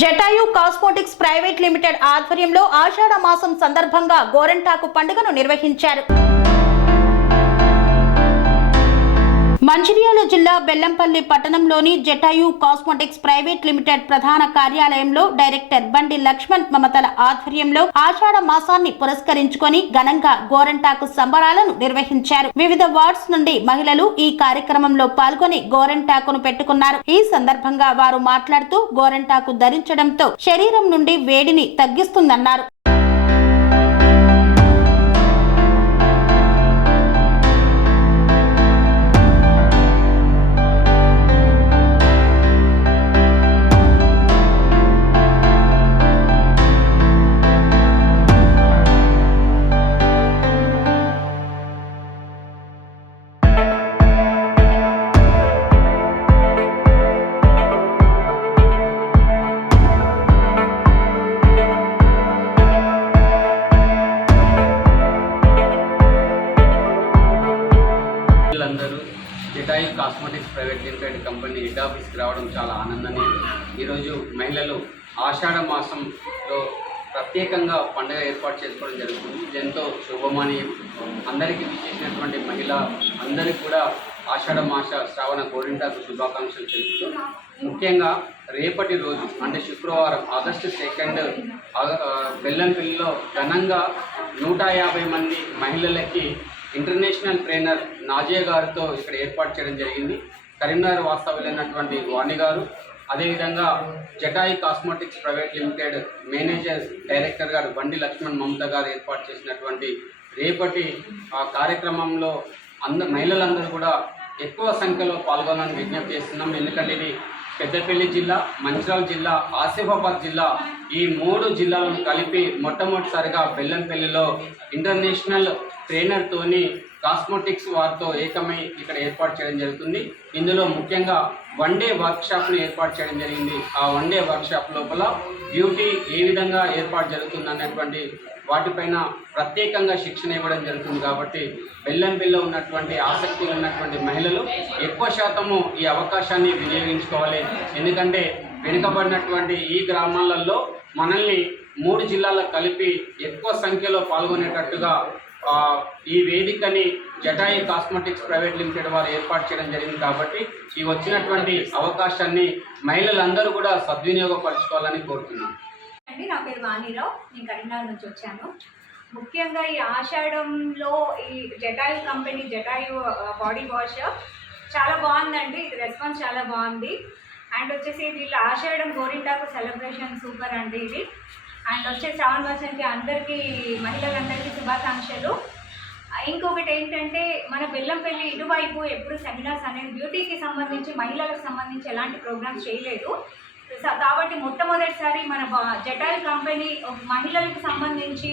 Jatayu cosmetics private limited ఆధ్వర్యంలో ఆషాఢ మాసం సందర్భంగా గోరంటాకు పండుగను నిర్వహించారు. మంచిర్యాల జిల్లా బెల్లంపల్లి పట్టణంలోని జటాయు కాస్మోటిక్స్ ప్రైవేట్ లిమిటెడ్ ప్రధాన కార్యాలయంలో డైరెక్టర్ బండి లక్ష్మణ్ మమతల ఆధ్వర్యంలో ఆషాఢ మాసాన్ని పురస్కరించుకొని ఘనంగా గోరంటాకు సంబరాలను నిర్వహించారు. వివిధ వార్డ్స్ నుండి మహిళలు ఈ కార్యక్రమంలో పాల్గొని గోరంటాకును పెట్టుకున్నారు. ఈ సందర్భంగా వారు మాట్లాడుతూ గోరంటాకు ధరించడంతో శరీరం నుండి వేడిని తగ్గిస్తుందన్నారు. అందరూ Jatayu cosmetics private limited company head ఆఫీస్కి రావడం చాలా ఆనందంగా ఉంది. ఈరోజు మహిళలు ఆషాఢ మాసంలో ప్రత్యేకంగా పండుగ ఏర్పాటు చేసుకోవడం జరుగుతుంది. ఇది ఎంతో శుభమనీయం. అందరికీ విచ్చేసినటువంటి మహిళ అందరికీ కూడా ఆషాఢ మాస శ్రావణ గోరింటాకు శుభాకాంక్షలు తెలుపుతూ, ముఖ్యంగా రేపటి రోజు అంటే శుక్రవారం ఆగస్టు 2 బెల్లంపల్లిలో ఘనంగా 150 మంది మహిళలకి ఇంటర్నేషనల్ ట్రైనర్ నాజియా గారితో ఇక్కడ ఏర్పాటు చేయడం జరిగింది. కరీంనగర్ వాస్తవ్యులైనటువంటి వాణి గారు, అదేవిధంగా Jatayu cosmetics private limited manager director గారు బండి లక్ష్మణ్ మమత గారు ఏర్పాటు చేసినటువంటి రేపటి కార్యక్రమంలో మహిళలందరూ కూడా ఎక్కువ సంఖ్యలో పాల్గొనాలని విజ్ఞప్తి చేస్తున్నాం. ఎందుకంటే ఇది పెద్దపల్లి జిల్లా, మంచిర్యాల జిల్లా, ఆసిఫాబాద్ జిల్లా, ఈ 3 జిల్లాలను కలిపి మొట్టమొదటిసారిగా బెల్లంపల్లిలో ఇంటర్నేషనల్ ట్రైనర్తోని కాస్మోటిక్స్ వారితో ఏకమై ఇక్కడ ఏర్పాటు చేయడం జరుగుతుంది. ఇందులో ముఖ్యంగా 1 డే వర్క్షాప్ను ఏర్పాటు చేయడం జరిగింది. ఆ 1 డే వర్క్షాప్ లోపల బ్యూటీ ఏ విధంగా ఏర్పాటు జరుగుతుంది అన్నటువంటి వాటిపైన ప్రత్యేకంగా శిక్షణ ఇవ్వడం జరుగుతుంది. కాబట్టి బెల్లంపల్లిలో ఉన్నటువంటి ఆసక్తి ఉన్నటువంటి మహిళలు ఎక్కువ శాతము ఈ అవకాశాన్ని వినియోగించుకోవాలి. ఎందుకంటే వెనుకబడినటువంటి ఈ గ్రామాలలో మనల్ని 3 జిల్లాలకు కలిపి ఎక్కువ సంఖ్యలో పాల్గొనేటట్టుగా ఈ వేదికని జటాయు కాస్మోటిక్స్ ప్రైవేట్ లిమిటెడ్ వారు ఏర్పాటు చేయడం జరిగింది. కాబట్టి ఈ వచ్చినటువంటి అవకాశాన్ని మహిళలందరూ కూడా సద్వినియోగపరచుకోవాలని కోరుతున్నాను. నా పేరు వాణిరావు, నేను కరీంనగర్ నుంచి వచ్చాను. ముఖ్యంగా ఈ ఆషాఢంలో ఈ Jatayu company Jatayu body wash చాలా బాగుందండి. ఇది రెస్పాన్స్ చాలా బాగుంది. అండ్ వచ్చేసి వీళ్ళు ఆషాఢం గోరింటాకు సెలబ్రేషన్ సూపర్ అండి ఇది. అండ్ వచ్చే శ్రావణ మాసానికి అందరికీ మహిళలందరికీ శుభాకాంక్షలు. ఇంకొకటి ఏంటంటే మన బెల్లంపల్లి ఇటువైపు ఎప్పుడు సెమినార్స్ అనేది బ్యూటీకి సంబంధించి మహిళలకు సంబంధించి ఎలాంటి ప్రోగ్రామ్స్ చేయలేదు. కాబట్టి మొట్టమొదటిసారి మన జటాయు కంపెనీ మహిళలకు సంబంధించి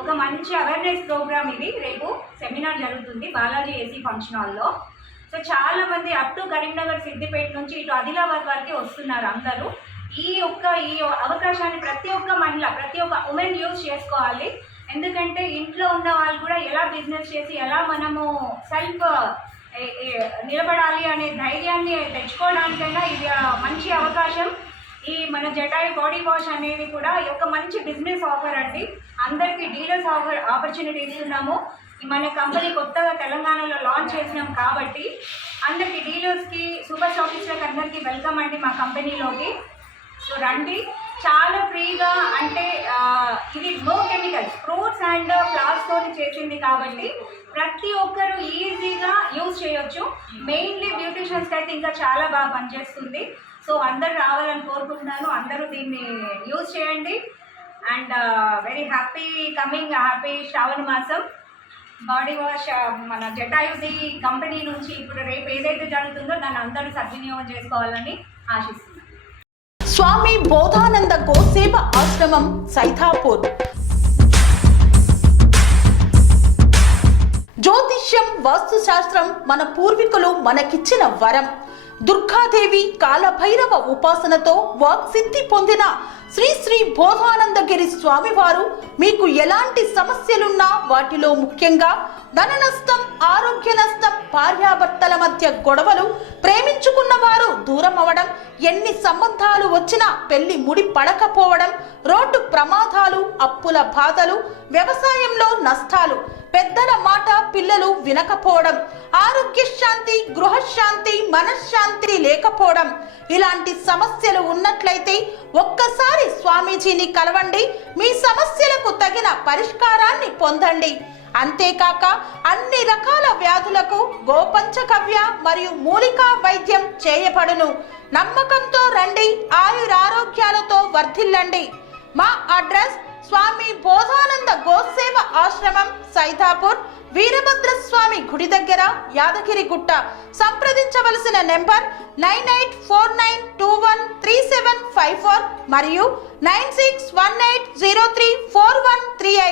ఒక మంచి అవేర్నెస్ ప్రోగ్రామ్ ఇది. రేపు సెమినార్ జరుగుతుంది బాలాజీ ఏసీ ఫంక్షన్ హాల్లో. సో చాలామంది అప్ టు కరీంనగర్, సిద్దిపేట నుంచి ఇటు ఆదిలాబాద్ వరకు వస్తున్నారు అందరూ. ఈ అవకాశాన్ని ప్రతి ఒక్క మహిళ, ప్రతి ఒక్క ఉమెన్ యూజ్ చేసుకోవాలి. ఎందుకంటే ఇంట్లో ఉన్న వాళ్ళు కూడా ఎలా బిజినెస్ చేసి ఎలా మనము సెల్ఫ్ నిలబడాలి అనే ధైర్యాన్ని తెచ్చుకోవడానికైనా ఇది మంచి అవకాశం. ఈ మన జటాయు బాడీ వాష్ అనేది కూడా ఒక మంచి బిజినెస్ ఆఫర్ అండి. అందరికీ డీలర్స్ ఆపర్చునిటీ ఇస్తున్నాము. మన కంపెనీ కొత్తగా తెలంగాణలో లాంచ్ చేసినాం కాబట్టి అందరికీ డీలర్స్కి, సూపర్ షాపింగ్స్కి అందరికీ వెల్కమ్ అండి మా కంపెనీలోకి. సో రండి, చాలా ఫ్రీగా. అంటే ఇది నో కెమికల్స్, ఫ్రూట్స్ అండ్ ఫ్లవర్స్తో చేసింది కాబట్టి ప్రతి ఒక్కరు ఈజీగా యూజ్ చేయొచ్చు. మెయిన్లీ బ్యూటిషియన్స్కి అయితే ఇంకా చాలా బాగా పనిచేస్తుంది. సో అందరు రావాలని కోరుకుంటున్నాను. అందరూ దీన్ని యూజ్ చేయండి. And very happy coming happy Shravana మాసం. బాడీ వాష్ మన జటాయుది కంపెనీ నుంచి ఇప్పుడు రేపు ఏదైతే జరుగుతుందో దాన్ని అందరూ సద్వినియోగం చేసుకోవాలని ఆశిస్తున్నాను. స్వామి బోధానంద గోసేవ ఆశ్రమం, సైథాపూర్. జ్యోతిష్యం, వాస్తుశాస్త్రం మన పూర్వీకులు మనకిచ్చిన వరం. దుర్గాదేవి కాలభైరవ ఉపాసనతో వాక్సిద్ధి పొందిన శ్రీ శ్రీ బోధానందగిరి స్వామివారు మీకు ఎలాంటి సమస్యలున్నా వాటిలో ముఖ్యంగా ధన నష్టం, ఆరోగ్య నష్టం, భార్యాభర్తల మధ్య గొడవలు, ప్రేమించుకున్న వారు దూరం అవడం, ఎన్ని సంబంధాలు వచ్చినా పెళ్లి ముడి పడకపోవడం, రోడ్డు ప్రమాదాలు, అప్పుల బాధలు, వ్యవసాయంలో నష్టాలు, పెద్దల మాట పిల్లలు వినకపోవడం, ఆరోగ్య శాంతి, గృహశాంతి, మనశ్శాంతి లేకపోవడం, ఇలాంటి సమస్యలు ఉన్నట్లయితే ఒక్కసారి స్వామీజీని కలవండి. మీ సమస్యలకు తగిన పరిష్కారాన్ని పొందండి. అంతేకాక అన్ని రకాల వ్యాధులకు గోపంచకవ్య మరియు మూలికా వైద్యం చేయబడును. నమ్మకంతో రండి, ఆయురారోగ్యాలతో వర్ధిల్లండి. మా అడ్రస్ స్వామి బోధానంద గోసేవ ఆశ్రమం, సైదాపూర్, వీరభద్రస్వామి గుడి దగ్గర, యాదగిరిగుట్ట. సంప్రదించవలసిన నెంబర్ 9849213754 మరియు 9618034138.